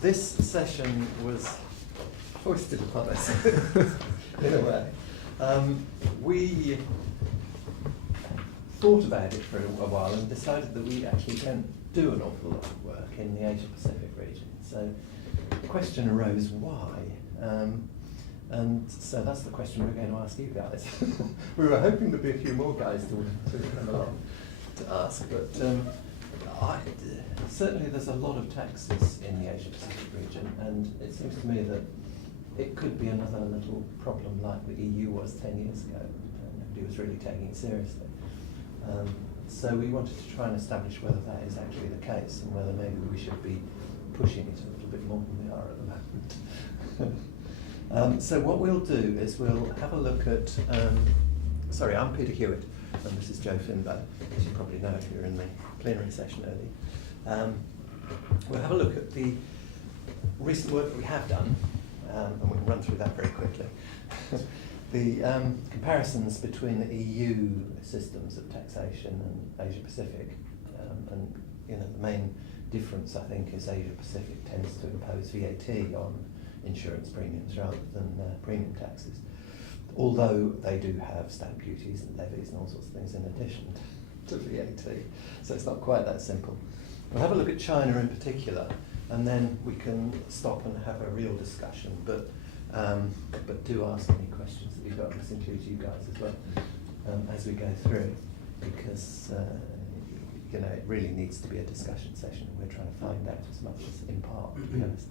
This session was foisted upon us in a way. We thought about it for a while and decided that we actually don't do an awful lot of work in the Asia Pacific region. So the question arose, why? And so that's the question we're going to ask you guys. We were hoping there'd be a few more guys to come along to ask, but certainly there's a lot of taxes in the Asia Pacific region, and it seems to me that it could be another little problem like the EU was 10 years ago. Nobody was really taking it seriously. So we wanted to try and establish whether that is actually the case and whether maybe we should be pushing it a little bit more than we are at the moment. So what we'll do is we'll have a look at, sorry, I'm Peter Hewitt and this is Joe Finbow, as you probably know if you're in the plenary session early. We'll have a look at the recent work that we have done, and we can run through that very quickly. The comparisons between the EU systems of taxation and Asia Pacific, and the main difference I think is Asia Pacific tends to impose VAT on insurance premiums rather than premium taxes, although they do have stamp duties and levies and all sorts of things in addition to VAT, so it's not quite that simple. We'll have a look at China in particular, and then we can stop and have a real discussion, but do ask any questions that you've got. This includes you guys as well as we go through, because it really needs to be a discussion session, and we're trying to find out as much as in part, to be honest.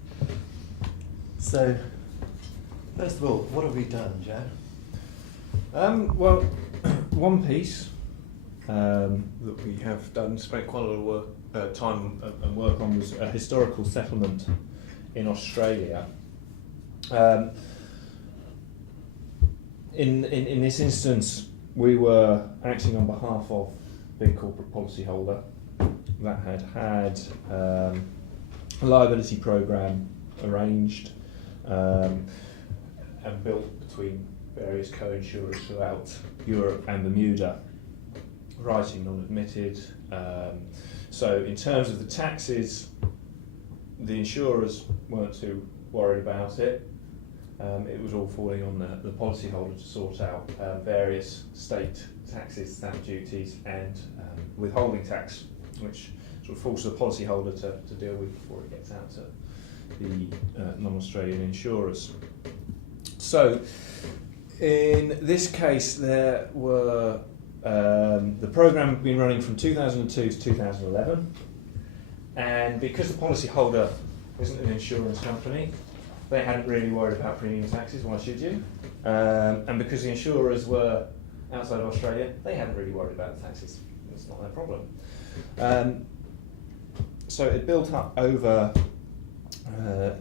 So, first of all, what have we done, Joe? Well, one piece that we have done, spent quite a lot of work, time and work on, was a historical settlement in Australia. In this instance, we were acting on behalf of a big corporate policyholder that had a liability program arranged and built between various co-insurers throughout Europe and Bermuda, writing non-admitted. So in terms of the taxes, the insurers weren't too worried about it. It was all falling on the policyholder to sort out various state taxes, stamp duties, and withholding tax, which sort of falls to the policyholder to deal with before it gets out to the non-Australian insurers. So, in this case, there were the program had been running from 2002 to 2011, and because the policyholder isn't an insurance company, they hadn't really worried about premium taxes. Why should you? And because the insurers were outside of Australia, they hadn't really worried about the taxes. It's not their problem. So it built up over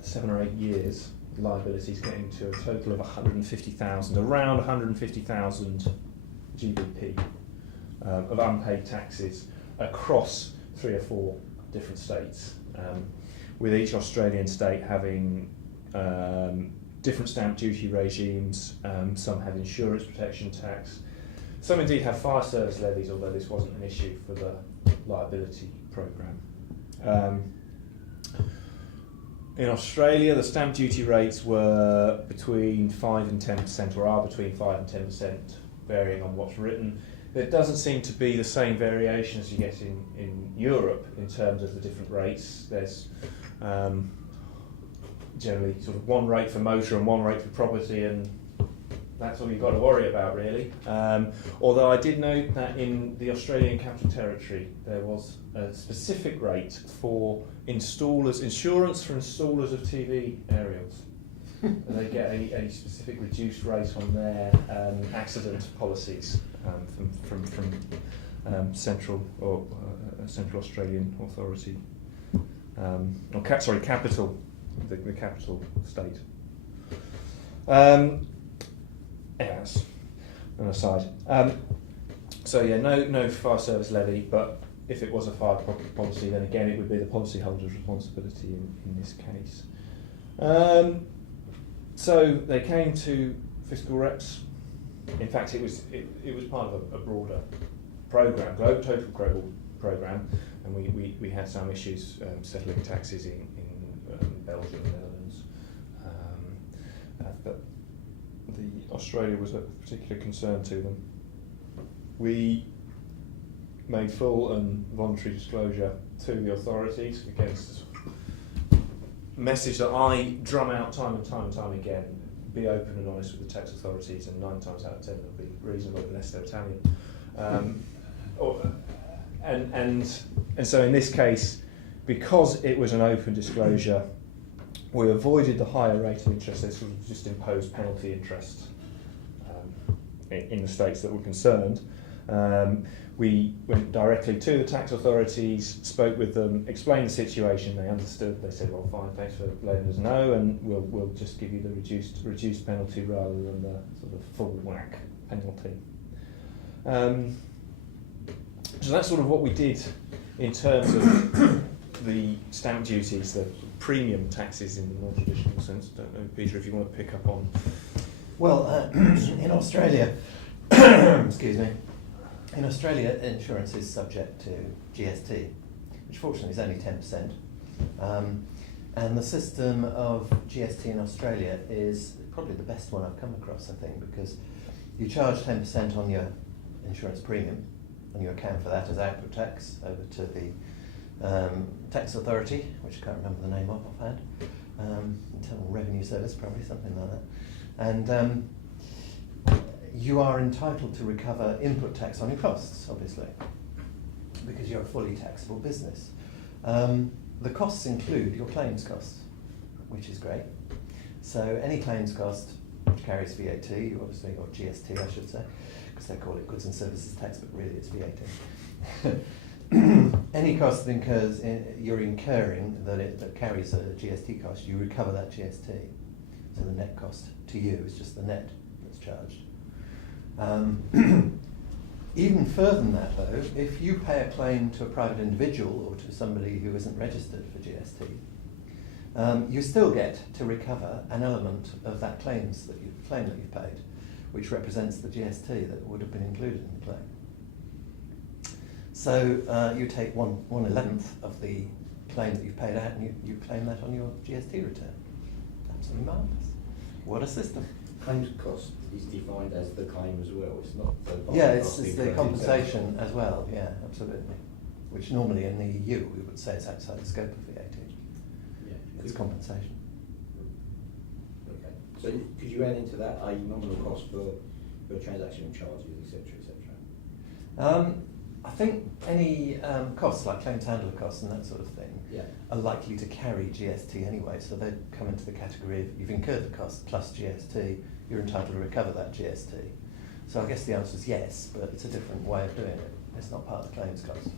7 or 8 years, liabilities getting to a total of 150,000, around 150,000 GBP of unpaid taxes across 3 or 4 different states, with each Australian state having different stamp duty regimes. Some have insurance protection tax. Some indeed have fire service levies, although this wasn't an issue for the liability programme. In Australia, the stamp duty rates were between 5 and 10%, or are between 5 and 10%, varying on what's written. There doesn't seem to be the same variation as you get in Europe in terms of the different rates. There's generally sort of one rate for motor and one rate for property, and that's all you've got to worry about, really. Although I did note that in the Australian Capital Territory there was a specific rate for installers, insurance for installers of TV aerials. And they get a specific reduced rate on their accident policies from Central Australian Authority, capital. The capital state. Yes, an aside. So yeah, no fire service levy, but if it was a fire policy, then again it would be the policyholder's responsibility in this case. So they came to FiscalReps. In fact, it was part of a broader program, total global program, and we had some issues settling taxes in Belgium and Netherlands. But the Australia was a particular concern to them. We made full and voluntary disclosure to the authorities against message that I drum out time and time again: be open and honest with the tax authorities, and 9 times out of 10 they'll be reasonable unless they're Italian. And so in this case, because it was an open disclosure, we avoided the higher rate of interest. They sort of just imposed penalty interest in the states that were concerned. We went directly to the tax authorities, spoke with them, explained the situation. They understood. They said, "Well, fine, thanks for letting us know, and we'll just give you the reduced penalty rather than the sort of full whack penalty." So that's sort of what we did in terms of the stamp duties, the premium taxes in the more traditional sense. I don't know, Peter, if you want to pick up on. Well, in Australia, excuse me. In Australia, insurance is subject to GST, which fortunately is only 10%. And the system of GST in Australia is probably the best one I've come across, I think, because you charge 10% on your insurance premium, and you account for that as output tax over to the tax authority, which I can't remember the name of offhand, Internal Revenue Service, probably, something like that. And you are entitled to recover input tax on your costs, obviously, because you're a fully taxable business. The costs include your claims costs, which is great. So any claims cost which carries VAT, obviously, or GST, I should say, because they call it goods and services tax, but really it's VAT. Any cost that you're incurring that carries a GST cost, you recover that GST. So the net cost to you is just the net that's charged. Even further than that, though, if you pay a claim to a private individual or to somebody who isn't registered for GST, you still get to recover an element of that claim that you've paid, which represents the GST that would have been included in the claim. So you take 1/11 of the claim that you've paid out, and you claim that on your GST return. Absolutely marvellous. What a system. Claims cost is defined as the claim as well. It's not the Yeah, it's the compensation as well. Yeah, absolutely. Which normally in the EU we would say is outside the scope of VAT. Yeah, it's compensation. Okay. So could you add into that a nominal cost for transactional charges, etc., etc.? I think any costs like claims handler costs and that sort of thing are likely to carry GST anyway, so they come into the category of you've incurred the cost plus GST, you're entitled to recover that GST. So I guess the answer is yes, but it's a different way of doing it. It's not part of the claims cost.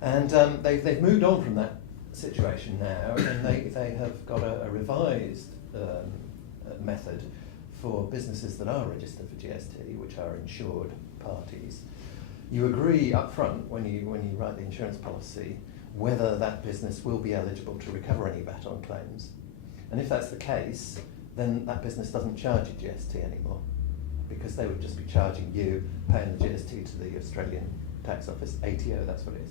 And they've moved on from that situation now, and they have got a revised method for businesses that are registered for GST, which are insured parties. You agree up front when you write the insurance policy whether that business will be eligible to recover any VAT on claims. And if that's the case, then that business doesn't charge you GST anymore, because they would just be charging you, paying the GST to the Australian tax office, ATO, that's what it is.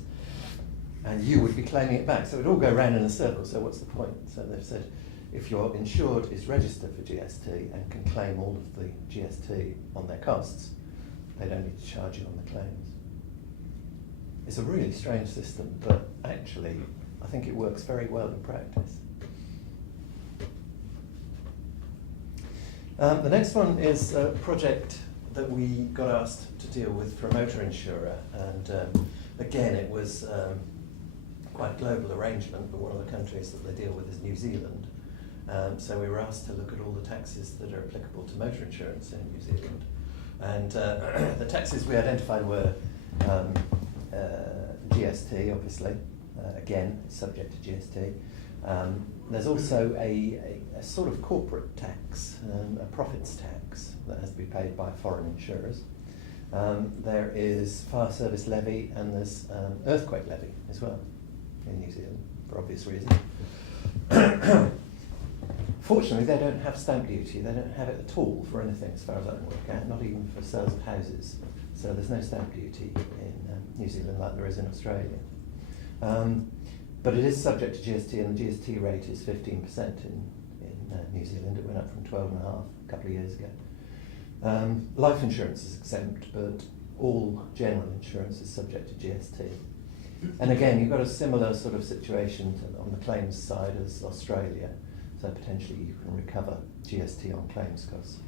And you would be claiming it back. So it would all go round in a circle, so what's the point? So they've said, if your insured is registered for GST and can claim all of the GST on their costs, they don't need to charge you on the claims. It's a really strange system, but actually I think it works very well in practice. The next one is a project that we got asked to deal with for a motor insurer, and again it was quite a global arrangement, but one of the countries that they deal with is New Zealand. So we were asked to look at all the taxes that are applicable to motor insurance in New Zealand. And the taxes we identified were GST, obviously, again, it's subject to GST. There's also a sort of corporate tax, a profits tax that has to be paid by foreign insurers. There is fire service levy, and there's earthquake levy as well in New Zealand, for obvious reasons. Fortunately, they don't have stamp duty. They don't have it at all for anything, as far as I can work out, not even for sales of houses. So there's no stamp duty in New Zealand like there is in Australia. But it is subject to GST, and the GST rate is 15% in New Zealand. It went up from 12.5 a couple of years ago. Life insurance is exempt, but all general insurance is subject to GST. And again, you've got a similar sort of situation on the claims side as Australia, so potentially you can recover GST on claims costs.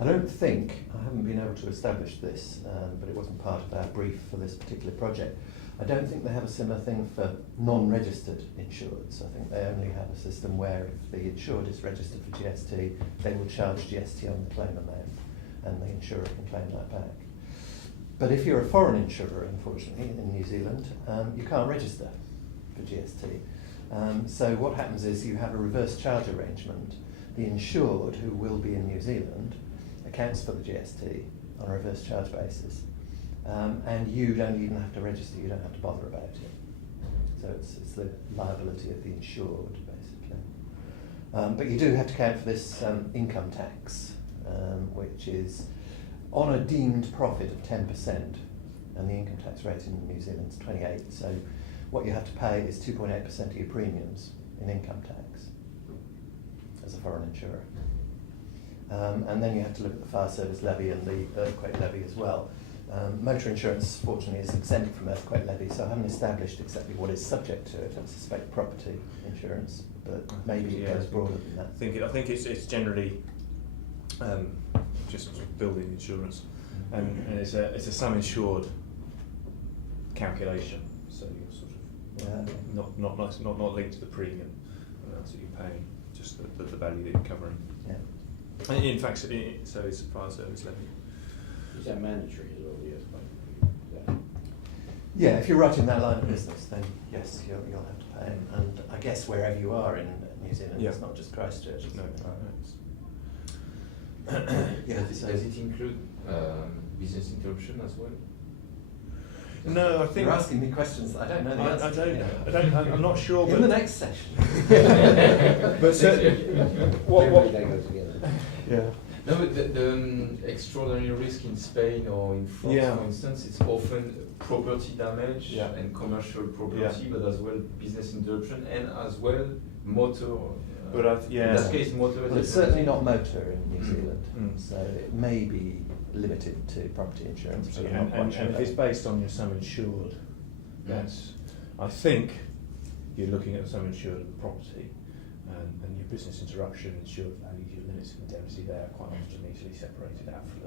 I haven't been able to establish this, but it wasn't part of our brief for this particular project. I don't think they have a similar thing for non-registered insureds. I think they only have a system where if the insured is registered for GST, they will charge GST on the claim amount, and the insurer can claim that back. But if you're a foreign insurer, unfortunately, in New Zealand, you can't register for GST. So what happens is you have a reverse charge arrangement. The insured, who will be in New Zealand, accounts for the GST on a reverse charge basis. And you don't even have to register, you don't have to bother about it. So it's the liability of the insured, basically. But you do have to account for this income tax, which is on a deemed profit of 10%, and the income tax rate in New Zealand is 28%. So what you have to pay is 2.8% of your premiums in income tax as a foreign insurer. And then you have to look at the fire service levy and the earthquake levy as well. Motor insurance, fortunately, is exempt from earthquake levy, so I haven't established exactly what is subject to it. I suspect property insurance, but maybe it goes broader than that. I think it's generally just building insurance, and it's a sum insured calculation. So you're sort of not linked to the premium amounts that you're paying, just the value that you're covering. Yeah. And in fact, so it's a fire service levy. Is that mandatory as well, the earthquake? Yeah, if you're right in that line of business, then yes, you'll have to pay. And I guess wherever you are in New Zealand, it's not just Christchurch. No. Yeah, Does it include business interruption as well? No, I think you're asking me questions that I don't know the answer. I'm not sure. In the next session. But Generally they go together. Yeah. No, but the extraordinary risk in Spain or in France, for instance, it's often property damage and commercial property, but as well business interruption and as well motor. But in that case, motor. Well, it's certainly not motor in New Zealand, so it may be limited to property insurance. And if it's based on your sum insured, that's, I think you're looking at the sum insured of the property, and your business interruption insured value, your limits of indemnity there are quite often easily separated out from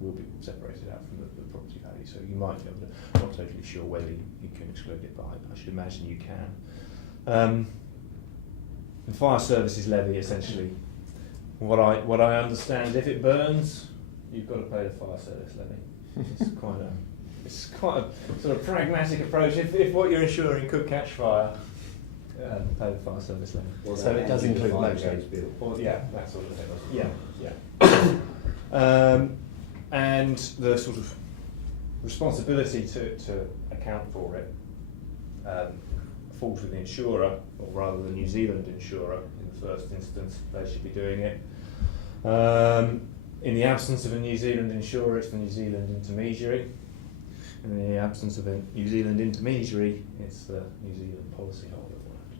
will be separated out from the property value. So you might be able to, I'm not totally sure whether you can exclude it, but I should imagine you can. The fire services levy, essentially, what I understand, if it burns, you've got to pay the fire service levy. It's quite a sort of pragmatic approach. If what you're insuring could catch fire, pay the fire service levy. Well, so it does include motor. Well, that sort of thing. Yeah. And the sort of responsibility to account for it falls with the insurer, or rather the New Zealand insurer in the first instance. They should be doing it. In the absence of a New Zealand insurer, it's the New Zealand intermediary. And in the absence of a New Zealand intermediary, it's the New Zealand policyholder that will have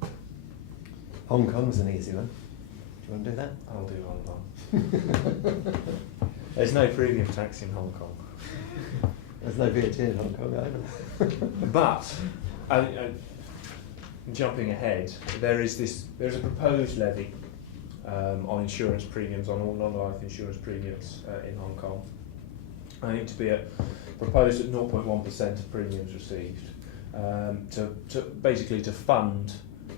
to pay. Hong Kong's an easy one. Do you want to do that? I'll do Hong Kong. There's no premium tax in Hong Kong. There's no VAT in Hong Kong either. But, jumping ahead, there's a proposed levy on insurance premiums, on all non-life insurance premiums in Hong Kong. I think to be proposed at 0.1% of premiums received, to basically to fund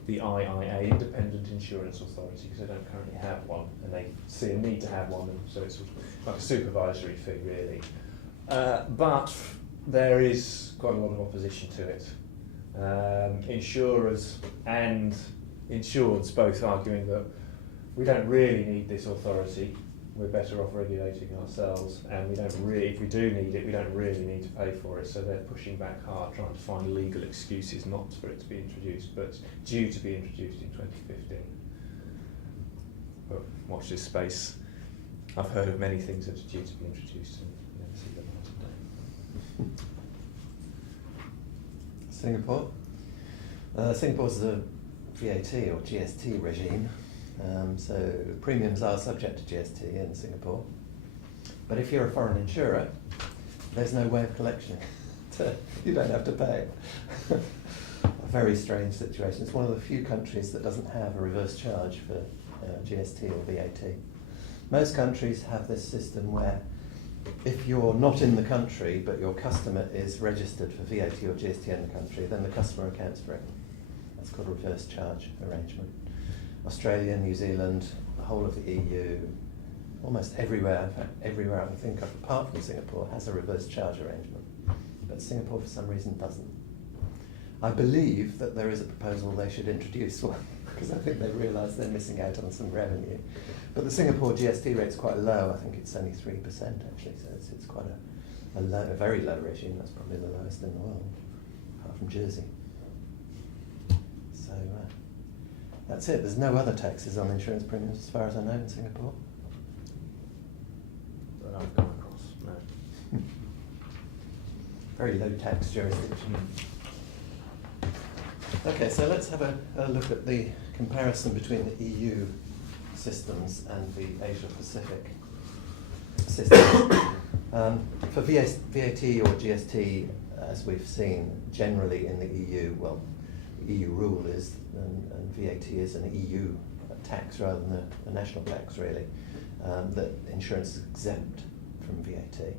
the IIA, Independent Insurance Authority, because they don't currently have one, and they see a need to have one, and so it's sort of like a supervisory fee, really. But there is quite a lot of opposition to it. Insurers and insureds both arguing that we don't really need this authority, we're better off regulating ourselves, and if we do need it, we don't really need to pay for it, so they're pushing back hard, trying to find legal excuses not for it to be introduced, but due to be introduced in 2015. But watch this space. I've heard of many things that are due to be introduced and never see the light of day. Singapore. Singapore's a VAT or GST regime, so premiums are subject to GST in Singapore. But if you're a foreign insurer, there's no way of collection. You don't have to pay. A very strange situation. It's one of the few countries that doesn't have a reverse charge for GST or VAT. Most countries have this system where if you're not in the country but your customer is registered for VAT or GST in the country, then the customer accounts for it. That's called a reverse charge arrangement. Australia, New Zealand, the whole of the EU, almost everywhere, in fact everywhere I can think of apart from Singapore, has a reverse charge arrangement. But Singapore for some reason doesn't. I believe that there is a proposal they should introduce one, because I think they realise they're missing out on some revenue. But the Singapore GST rate's quite low. I think it's only 3% actually, so it's quite a very low regime. That's probably the lowest in the world, apart from Jersey. So that's it. There's no other taxes on insurance premiums as far as I know in Singapore. That I've come across, no. Very low tax jurisdiction. Okay, so let's have a look at the comparison between the EU systems and the Asia Pacific systems. For VAT or GST, as we've seen, generally in the EU, well, the EU rule is, and VAT is an EU tax rather than a national tax really, that insurance is exempt from VAT.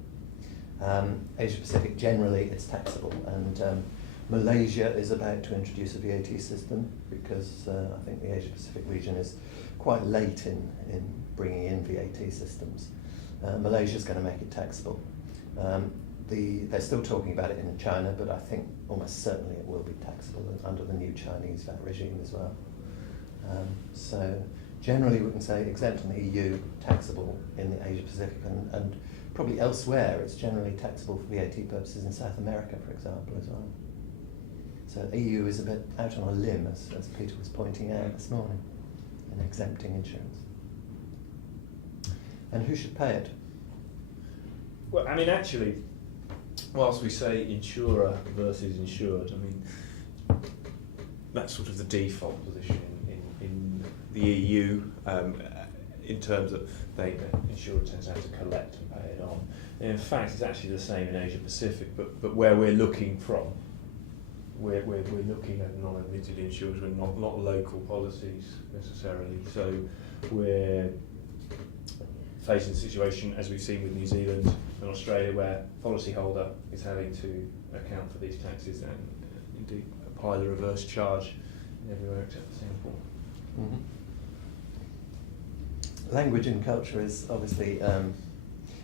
Asia Pacific, generally it's taxable, and Malaysia is about to introduce a VAT system because I think the Asia Pacific region is quite late in bringing in VAT systems. Malaysia's going to make it taxable. They're still talking about it in China, but I think almost certainly it will be taxable under the new Chinese VAT regime as well. So generally we can say exempt in the EU, taxable in the Asia Pacific, and probably elsewhere it's generally taxable for VAT purposes in South America, for example, as well. So the EU is a bit out on a limb, as Peter was pointing out this morning, in exempting insurance. And who should pay it? Well, I mean, actually, whilst we say insurer versus insured, I mean, that's sort of the default position in the EU, in terms of the insurer tends to have to collect and pay it on. And in fact, it's actually the same in Asia Pacific, but where we're looking from, we're looking at non-admitted insurers, we're not local policies necessarily. So we're facing a situation, as we've seen with New Zealand and Australia, where policyholder is having to account for these taxes and indeed apply the reverse charge everywhere except for Singapore. Mm-hmm. Language and culture is obviously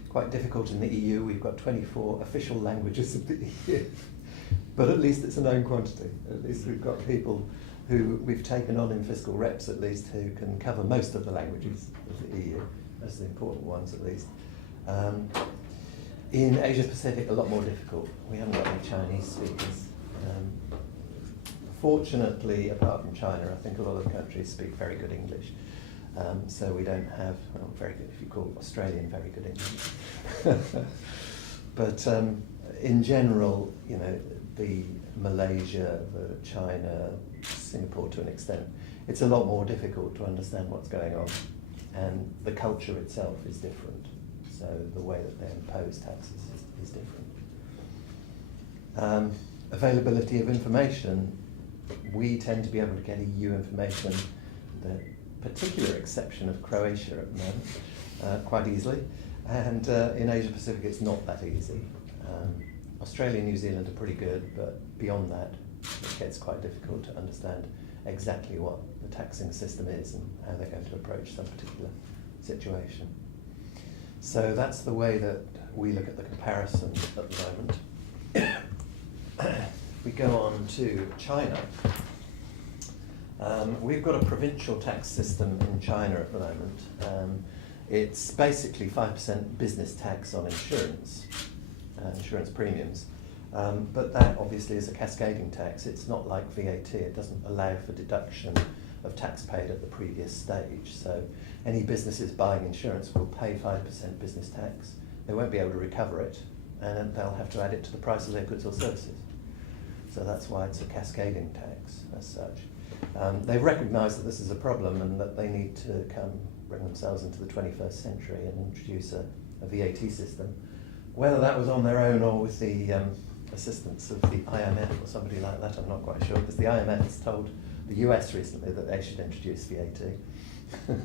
quite difficult in the EU. We've got 24 official languages of the EU, but at least it's a known quantity. At least we've got people who we've taken on in FiscalReps, at least, who can cover most of the languages of the EU. That's the important ones, at least. In Asia Pacific, a lot more difficult. We haven't got any Chinese speakers. Fortunately, apart from China, I think a lot of countries speak very good English. So we don't have, well, very good, if you call Australian very good English. But in general, you know, the Malaysia, the China, Singapore to an extent, it's a lot more difficult to understand what's going on. And the culture itself is different. So the way that they impose taxes is different. Availability of information, we tend to be able to get EU information, the particular exception of Croatia at the moment, quite easily. And in Asia Pacific it's not that easy. Australia and New Zealand are pretty good, but beyond that it gets quite difficult to understand exactly what the taxing system is and how they're going to approach some particular situation. So that's the way that we look at the comparison at the moment. We go on to China. We've got a provincial tax system in China at the moment. It's basically 5% business tax on insurance premiums. But that obviously is a cascading tax. It's not like VAT. It doesn't allow for deduction of tax paid at the previous stage. So any businesses buying insurance will pay 5% business tax. They won't be able to recover it and then they'll have to add it to the price of their goods or services. So that's why it's a cascading tax as such. They've recognised that this is a problem and that they need to bring themselves into the 21st century and introduce a VAT system. Whether that was on their own or with the assistance of the IMF or somebody like that, I'm not quite sure, because the IMF has told the US recently that they should introduce VAT. I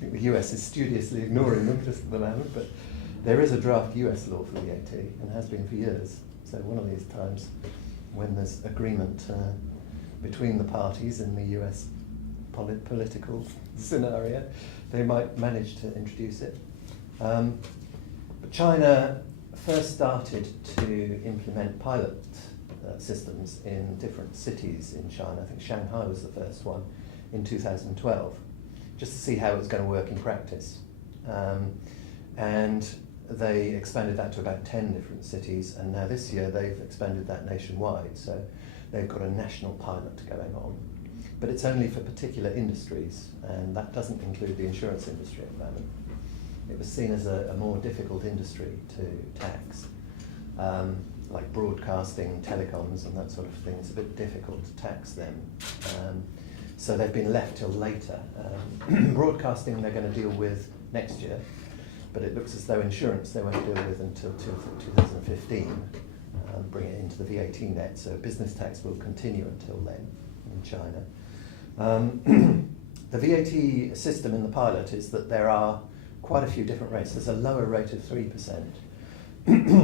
think the US is studiously ignoring them just at the moment, but there is a draft US law for VAT and has been for years. So one of these times when there's agreement between the parties in the US political scenario, they might manage to introduce it. But China first started to implement pilot systems in different cities in China. I think Shanghai was the first one in 2012, just to see how it was going to work in practice. And they expanded that to about 10 different cities, and now this year they've expanded that nationwide, so they've got a national pilot going on. But it's only for particular industries, and that doesn't include the insurance industry at the moment. It was seen as a more difficult industry to tax, like broadcasting, telecoms and that sort of thing. It's a bit difficult to tax them. So they've been left till later. Broadcasting they're going to deal with next year, but it looks as though insurance they won't deal with until 2015, bring it into the VAT net, so business tax will continue until then in China. The VAT system in the pilot is that there are quite a few different rates. There's a lower rate of 3%,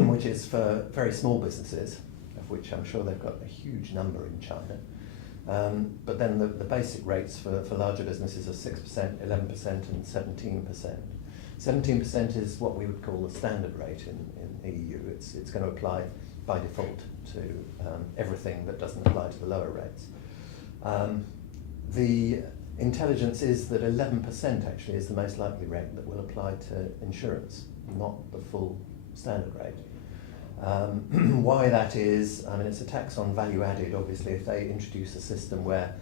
which is for very small businesses, of which I'm sure they've got a huge number in China. But then the basic rates for larger businesses are 6%, 11% and 17%. 17% is what we would call the standard rate in EU. It's going to apply by default to everything that doesn't apply to the lower rates. The intelligence is that 11% actually is the most likely rate that will apply to insurance, not the full standard rate. Why that is, I mean, it's a tax on value added. Obviously, if they introduce a system where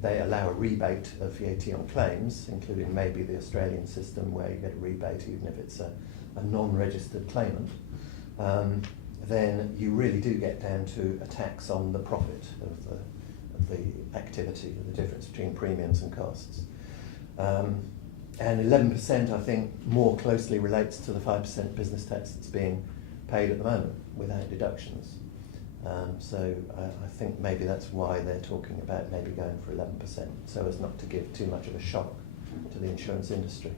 they allow a rebate of VAT on claims, including maybe the Australian system where you get a rebate even if it's a non-registered claimant, then you really do get down to a tax on the profit of the activity, the difference between premiums and costs. And 11%, I think, more closely relates to the 5% business tax that's being paid at the moment without deductions. So I think maybe that's why they're talking about maybe going for 11%, so as not to give too much of a shock to the insurance industry.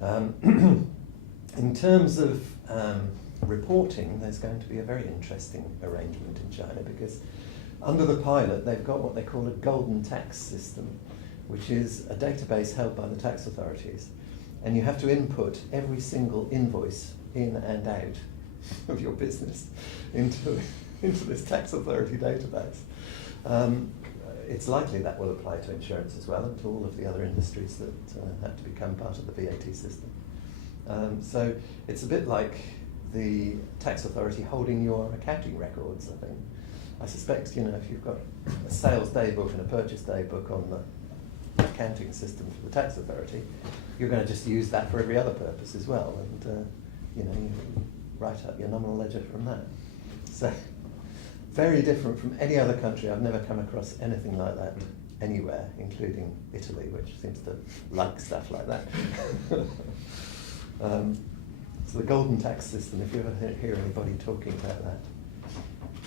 In terms of reporting, there's going to be a very interesting arrangement in China, because under the pilot they've got what they call a golden tax system, which is a database held by the tax authorities, and you have to input every single invoice in and out of your business into this tax authority database. It's likely that will apply to insurance as well, and to all of the other industries that have to become part of the VAT system. So it's a bit like the tax authority holding your accounting records, I think. I suspect, you know, if you've got a sales day book and a purchase day book on the accounting system for the tax authority, you're going to just use that for every other purpose as well, and you know, you write up your nominal ledger from that. So very different from any other country. I've never come across anything like that anywhere, including Italy, which seems to like stuff like that. So the golden tax system, if you ever hear anybody talking about that,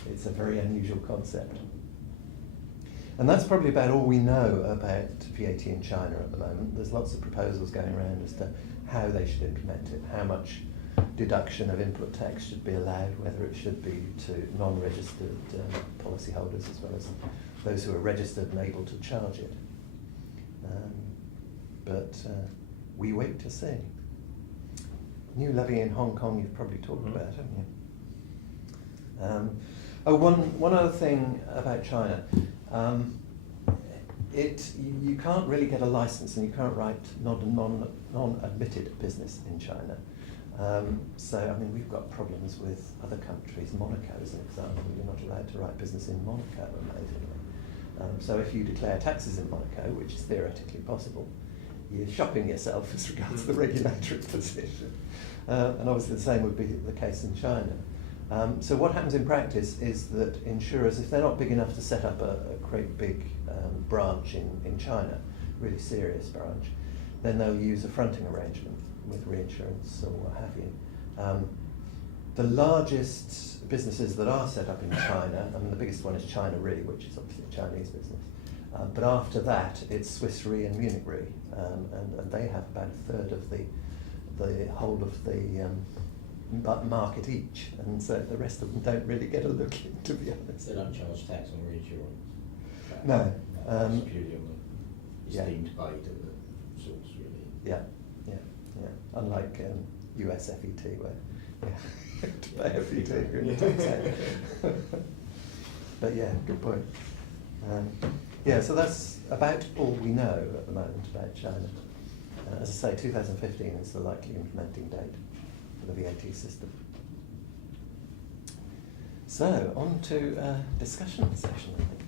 it's a very unusual concept. And that's probably about all we know about VAT in China at the moment. There's lots of proposals going around as to how they should implement it, how much deduction of input tax should be allowed, whether it should be to non-registered policyholders as well as those who are registered and able to charge it. But we wait to see. New levy in Hong Kong you've probably talked about, haven't you? One other thing about China. You can't really get a license and you can't write non-admitted business in China. So, I mean, we've got problems with other countries. Monaco is an example. You're not allowed to write business in Monaco, amazingly. So if you declare taxes in Monaco, which is theoretically possible, you're shopping yourself as regards the regulatory position. And obviously the same would be the case in China. So what happens in practice is that insurers, if they're not big enough to set up a great big branch in China, really serious branch, then they'll use a fronting arrangement with reinsurance or what have you. The largest businesses that are set up in China, I mean the biggest one is China Re, which is obviously a Chinese business, but after that it's Swiss Re and Munich Re, and they have about a third of the whole of the market each, and so the rest of them don't really get a look in, to be honest. They don't charge tax on reinsurance? No. It's purely on the Yeah. esteemed paid at the source, really. Yeah. Unlike US FET, where you have to pay FET if you're in the top 10. But yeah, good point. So that's about all we know at the moment about China. As I say, 2015 is the likely implementing date for the VAT system. So, on to discussion session, I think.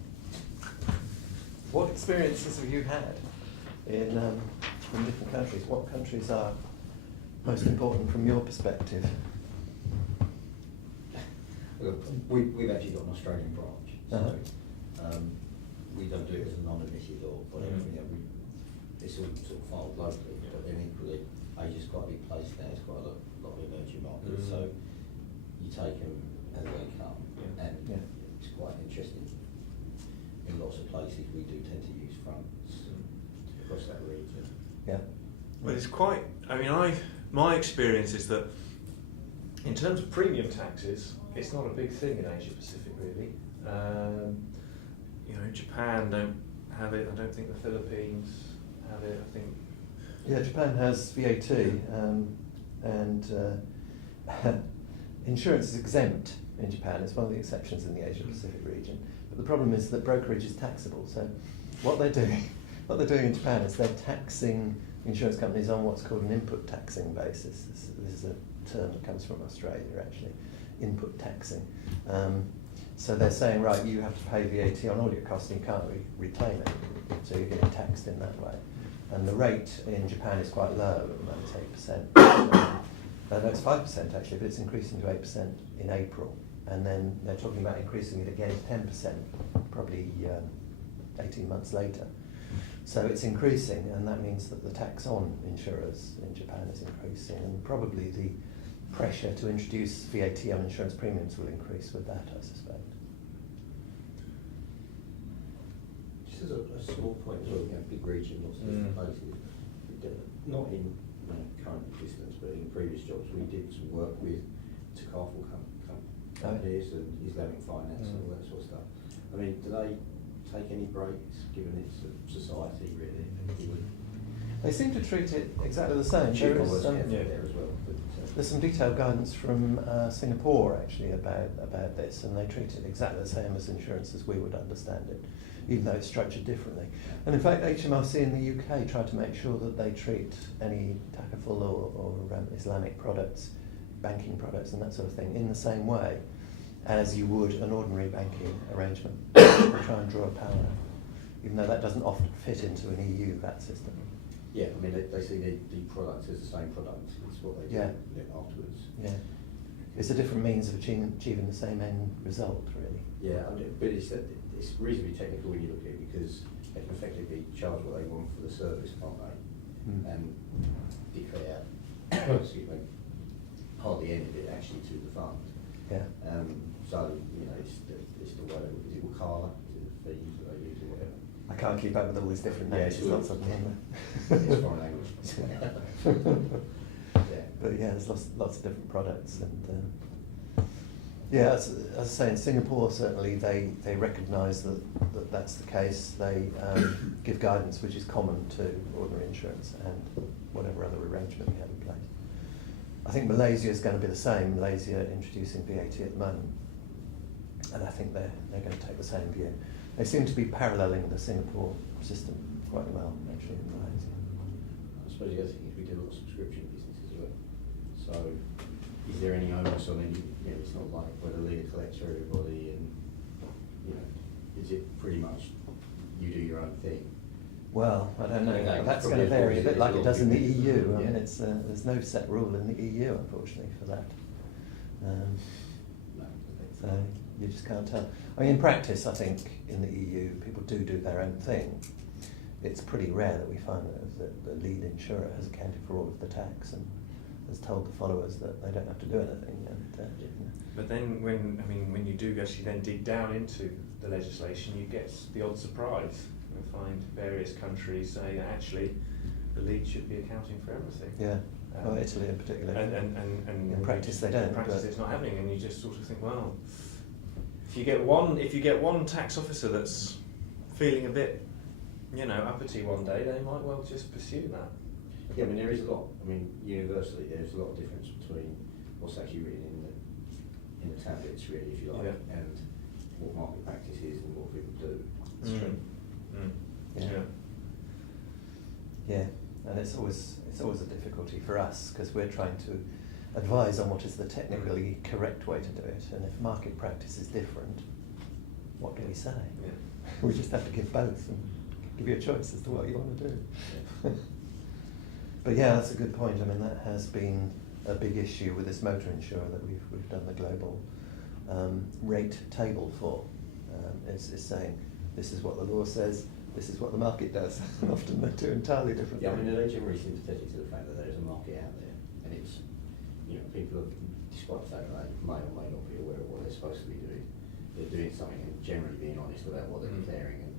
What experiences have you had from different countries? What countries are most important from your perspective? We've actually got an Australian branch, so Uh-huh. we don't do it as a non-admitted or whatever. It's all sort of filed locally, but then equally, Asia's quite a big place now. It's quite a lot of emerging markets, so you take them as they come, and it's quite interesting. In lots of places, we do tend to use fronts across that region. Yeah. Well, it's quite. I mean, my experience is that in terms of premium taxes, it's not a big thing in Asia Pacific, really. Japan don't have it. I don't think the Philippines have it. I think. Yeah, Japan has VAT, and insurance is exempt in Japan. It's one of the exceptions in the Asia Pacific region. But the problem is that brokerage is taxable. So what they're doing in Japan is they're taxing insurance companies on what's called an input taxing basis. This is a term that comes from Australia, actually, input taxing. So they're saying, right, you have to pay VAT on all your costs and you can't reclaim it. So you're getting taxed in that way. And the rate in Japan is quite low, at the moment it's 8%. No, it's 5% actually, but it's increasing to 8% in April. And then they're talking about increasing it again to 10%, probably 18 months later. So it's increasing, and that means that the tax on insurers in Japan is increasing, and probably the pressure to introduce VAT on insurance premiums will increase with that, I suspect. Just as a small point as well, big region, lots of different places. Not in current existence, but in previous jobs, we did some work with Takaful companies and Islamic finance and all that sort of stuff. I mean, do they take any breaks, given it's a society, really? They seem to treat it exactly the same. There is, there as well. There's some detailed guidance from Singapore, actually, about this, and they treat it exactly the same as insurance as we would understand it, even though it's structured differently. And in fact, HMRC in the UK tried to make sure that they treat any takaful or Islamic products, banking products and that sort of thing, in the same way as you would an ordinary banking arrangement. They try and draw a parallel, even though that doesn't often fit into an EU VAT system. Yeah, I mean, they see the product as the same product. It's what they do afterwards. Yeah. It's a different means of achieving the same end result, really. Yeah, but it's reasonably technical when you look at it, because they can effectively charge what they want for the service, can't they? And declare, excuse me, hardly any of it actually to the fund. Yeah. So, it's the way, is it Wakala? Is it the fees that they use or whatever? I can't keep up with all these different names. It's lots of them in It's foreign language. But yeah, there's lots of different products, and as I say, in Singapore certainly they recognise that that's the case. They give guidance which is common to ordinary insurance and whatever other arrangement we have in place. I think Malaysia is going to be the same. Malaysia introducing VAT at the moment, and I think they're going to take the same view. They seem to be paralleling the Singapore system quite well, actually, in Malaysia. I suppose the other thing is we do a lot of subscription business as well. So, is there any onus on any? It's not like where the leader collects for everybody, and is it pretty much you do your own thing? Well, I don't know. Okay, That's going to vary a bit like it does in the EU. I mean, there's no set rule in the EU, unfortunately, for that. So you just can't tell. I mean, in practice, I think in the EU, people do their own thing. It's pretty rare that we find that the lead insurer has accounted for all of the tax and has told the followers that they don't have to do anything. And, But then when you do actually then dig down into the legislation, you get the odd surprise. You find various countries say that actually the lead should be accounting for everything. Yeah. Well, Italy in particular. And in practice they don't. In practice it's not happening, and you just sort of think, well, if you get one tax officer that's feeling a bit, uppity one day, they might well just pursue that. Yeah, I mean, there is a lot. I mean, universally, there's a lot of difference between what's actually written in the tablets, really, if you like, Yeah. and what market practice is and what people do. That's true. Yeah. Yeah, and it's always a difficulty for us because we're trying to advise on what is the technically correct way to do it, and if market practice is different, what do we say? Yeah. We just have to give both and give you a choice as to what you want to do. But yeah, that's a good point. I mean, that has been a big issue with this motor insurer that we've done the global rate table for. It's saying this is what the law says, this is what the market does. Often they're two entirely different Yeah, I things. mean, they're generally sympathetic to the fact that there is a market out there, and it's, people are, despite the fact that they may or may not be aware of what they're supposed to be doing, they're doing something and generally being honest about what they're declaring. And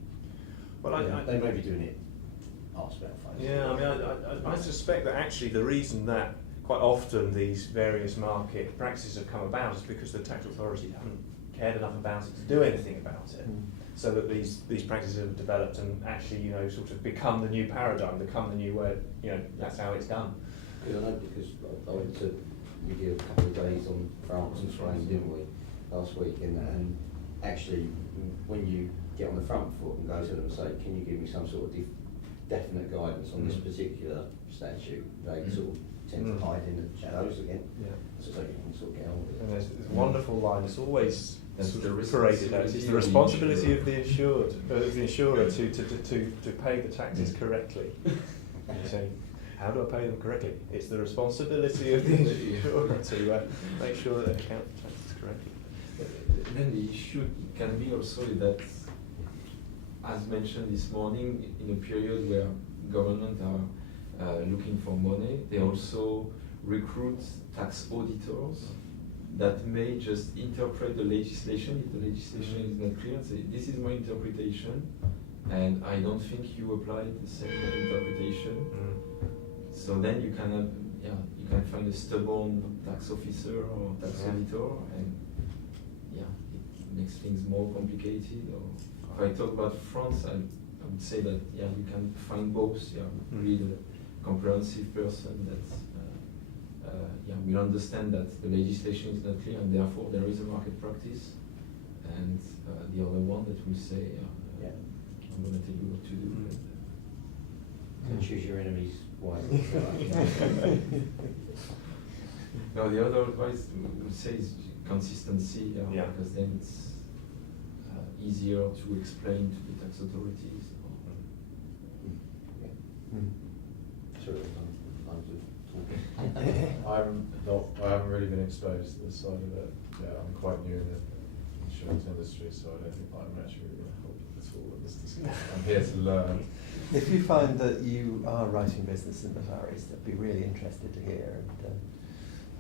Well, they may be doing it arse about face. Yeah, I mean, I suspect that actually the reason that quite often these various market practices have come about is because the tax authority haven't cared enough about it to do anything about it. So that these practices have developed and actually, sort of become the new paradigm, become the new way, that's how it's done. Because I know, because I went to, we did a couple of days on France and Spain, didn't we, last week, and actually when you get on the front foot and go to them and say, can you give me some sort of definite guidance on this particular statute, they sort of tend to hide in the shadows again. Yeah. So you can sort of get on with it. And there's this wonderful line, it's always sort of paraded as, it's the responsibility responsibility of the insurer to pay the taxes correctly. You say, how do I pay them correctly? It's the responsibility of the insurer to make sure that they account for taxes correctly. Then the issue can be also that, as mentioned this morning, in a period where government are looking for money, they also recruit tax auditors that may just interpret the legislation if the legislation is not clear and say, this is my interpretation, and I don't think you applied the same interpretation. So then you can find a stubborn tax officer or tax auditor, and it makes things more complicated. Or if I talk about France, I would say that you can find both. Really the comprehensive person that will understand that the legislation is not clear and therefore there is a market practice, and the other one that will say, I'm going to tell you what to do. And choose your enemies wisely. No, the other advice we would say is consistency, because then it's easier to explain to the tax authorities. Sure, I'm I haven't really been exposed to this side of it. Yeah, I'm quite new in the insurance industry, so I don't think I'm actually really going to help at all with this discussion. I'm here to learn. If you find that you are writing business in the Far East, I'd be really interested to hear and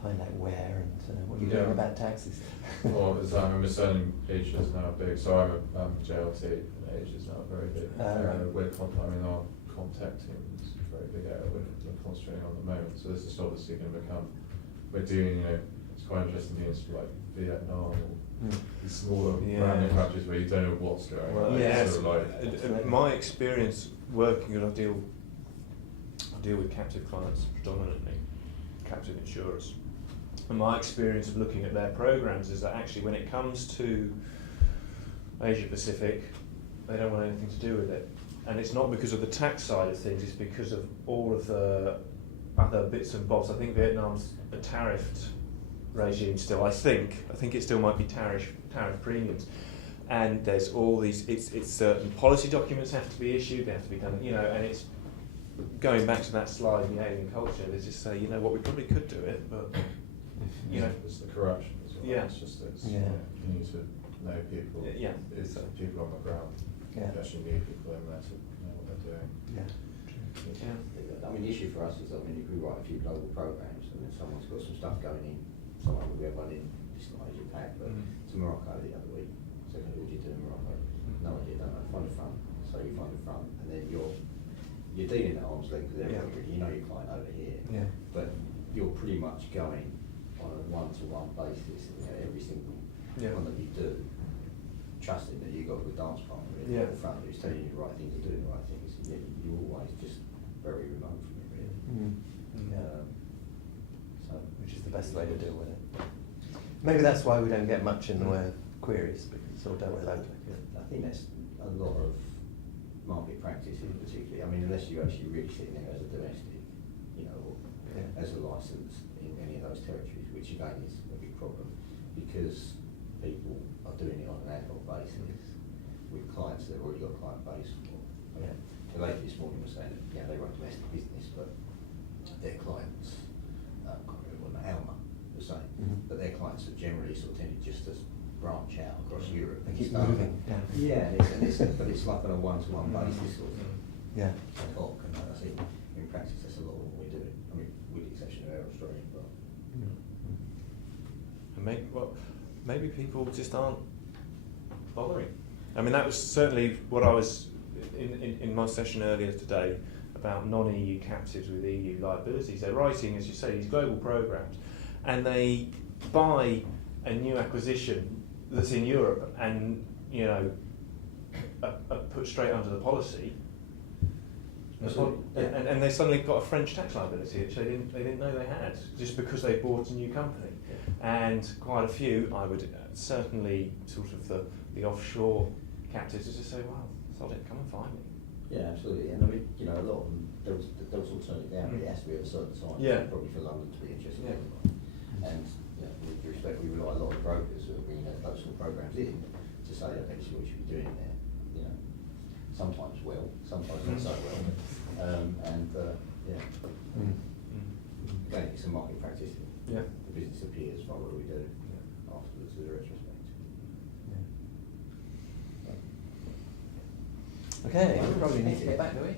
find out where and what you're doing about taxes. Well, as I remember, certainly Asia is now big. So I'm a JLT, and Asia is now very big. Right. Our contact team is a very big area we're concentrating on at the moment. So this is obviously going to become, we're doing, it's quite interesting doing this like Vietnam or these smaller random countries where you don't know what's going on. Well, It's sort of my experience working, and I deal with captive clients predominantly, captive insurers. And my experience of looking at their programs is that actually when it comes to Asia Pacific, they don't want anything to do with it. And it's not because of the tax side of things, it's because of all of the other bits and bobs. I think Vietnam's a tariffed regime still. I think it still might be tariff premiums. And there's all these, it's certain policy documents have to be issued, they have to be done, and it's going back to that slide, the alien culture, they just say, what, we probably could do it, but, it's the corruption as well. Yeah. It's just Yeah. you need to know people. Yeah. It's people on the ground. Yeah. You actually need people in there to know what they're doing. Yeah. Yeah. I mean, the issue for us is, I mean, if we write a few global programs and then someone's got some stuff going in, someone we have one in, it's not Asia Pac, but to Morocco the other week. So what do you do in Morocco? No idea, don't know. Find a front. So you find a front, and then you're dealing at arm's length with everybody. Yeah. You know your client over here, Yeah. but you're pretty much going on a one-to-one basis. You know, every single one that you do, trusting that you've got a good dance partner in the front who's telling you the right things and doing the right things. And yet you're always just very remote from it, really. Yeah. So, Which is the best way to deal with it. Maybe that's why we don't get much in the way of queries, because it's all dealt with locally. I think that's a lot of market practices, particularly. I mean, unless you actually really sit in there as a domestic, you know, or as a license in any of those territories, which again is a big problem, because people are doing it on an ad hoc basis with clients that have already got a client base for. Yeah. The lady this morning was saying that, you know, they run domestic business, but their clients, I can't remember what Alma was saying, but their clients are generally sort of tended just to branch out across Europe. They and keep stuff. moving down. Yeah, but it's like on a one-to-one basis sort of Yeah. ad hoc, and I think in practice that's a lot of what we're doing. I mean, with the exception of our Australian, but And maybe people just aren't bothering. I mean, that was certainly what I was in my session earlier today about non-EU captives with EU liabilities. They're writing, as you say, these global programs, and they buy a new acquisition that's in Europe and, you know, are put straight under the policy. And they suddenly got a French tax liability, which they didn't know they had, just because they bought a new company. And quite a few, I would certainly sort of the offshore captives just say, well, sod it, come and find me. yeah, absolutely. And I mean, you know, a lot of them they'll sort of turn it down, but it has to be at a certain time. Yeah. Probably for London to be interested in. Yeah. And you know, with due respect, we rely on a lot of brokers who are bringing those sort of programs in to say, okay, this is what you should be doing there. You know, sometimes well, sometimes not so well. Again, it's a market practice. Yeah. The business appears, but what do we do afterwards as a retrospect? Okay, we probably need to get back, do we?